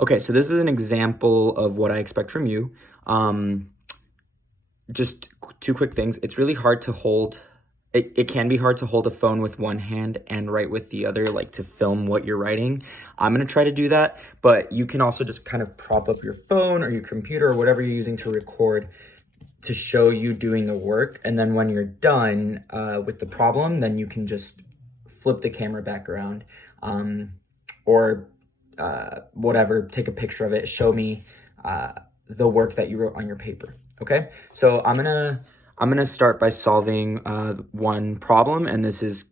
Okay, so this is an example of what I expect from you. Just two quick things. It's really hard to hold, it can be hard to hold a phone with one hand and write with the other, like to film what you're writing. I'm gonna try to do that, but you can also just kind of prop up your phone or your computer or whatever you're using to record to show you doing the work. And then when you're done with the problem, then you can just flip the camera back around or whatever, take a picture of it, show me the work that you wrote on your paper. Okay, so I'm gonna start by solving one problem, and this is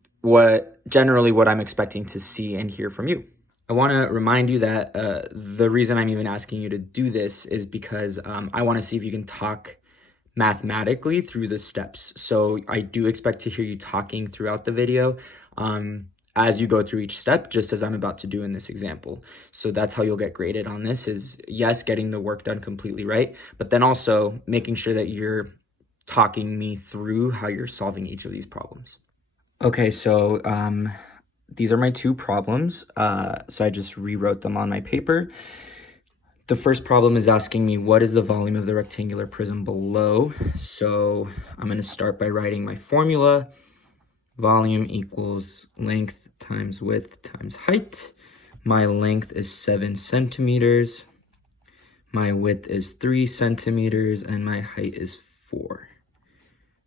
generally what I'm expecting to see and hear from you. I want to remind you that the reason I'm even asking you to do this is because I want to see if you can talk mathematically through the steps. So I do expect to hear you talking throughout the video as you go through each step, just as I'm about to do in this example. So that's how you'll get graded on this is, yes, getting the work done completely right, but then also making sure that you're talking me through how you're solving each of these problems. Okay, so these are my two problems. So I just rewrote them on my paper. The first problem is asking me what is the volume of the rectangular prism below. So I'm going to start by writing my formula. Volume equals length times width times height. My length is 7 centimeters. My width is 3 centimeters and my height is 4.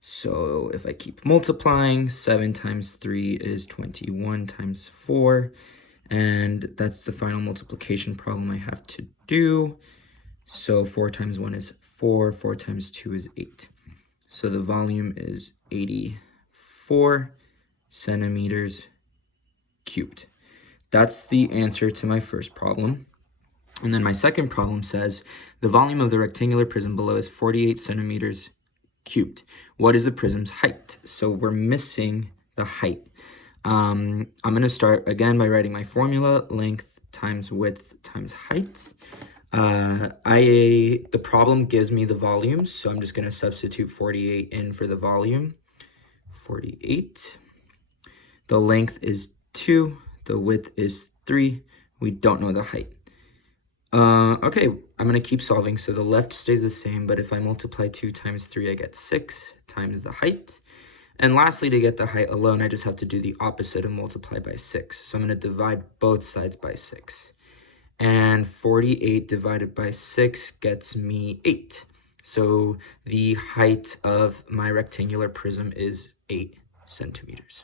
So if I keep multiplying, 7 times 3 is 21 times 4. And that's the final multiplication problem I have to do. So 4 times 1 is 4, 4 times 2 is 8. So the volume is 84 centimeters cubed. That's the answer to my first problem. And then my second problem says the volume of the rectangular prism below is 48 centimeters cubed. What is the prism's height? So we're missing the height. I'm going to start again by writing my formula, length times width times height. The problem gives me the volume, so I'm just going to substitute 48 in for the volume. 48. The length is 2. The width is 3. We don't know the height. Okay, I'm going to keep solving. So the left stays the same, but if I multiply 2 times 3, I get 6 times the height. And lastly, to get the height alone, I just have to do the opposite and multiply by 6. So I'm going to divide both sides by 6. And 48 divided by 6 gets me 8. So the height of my rectangular prism is 8 centimeters.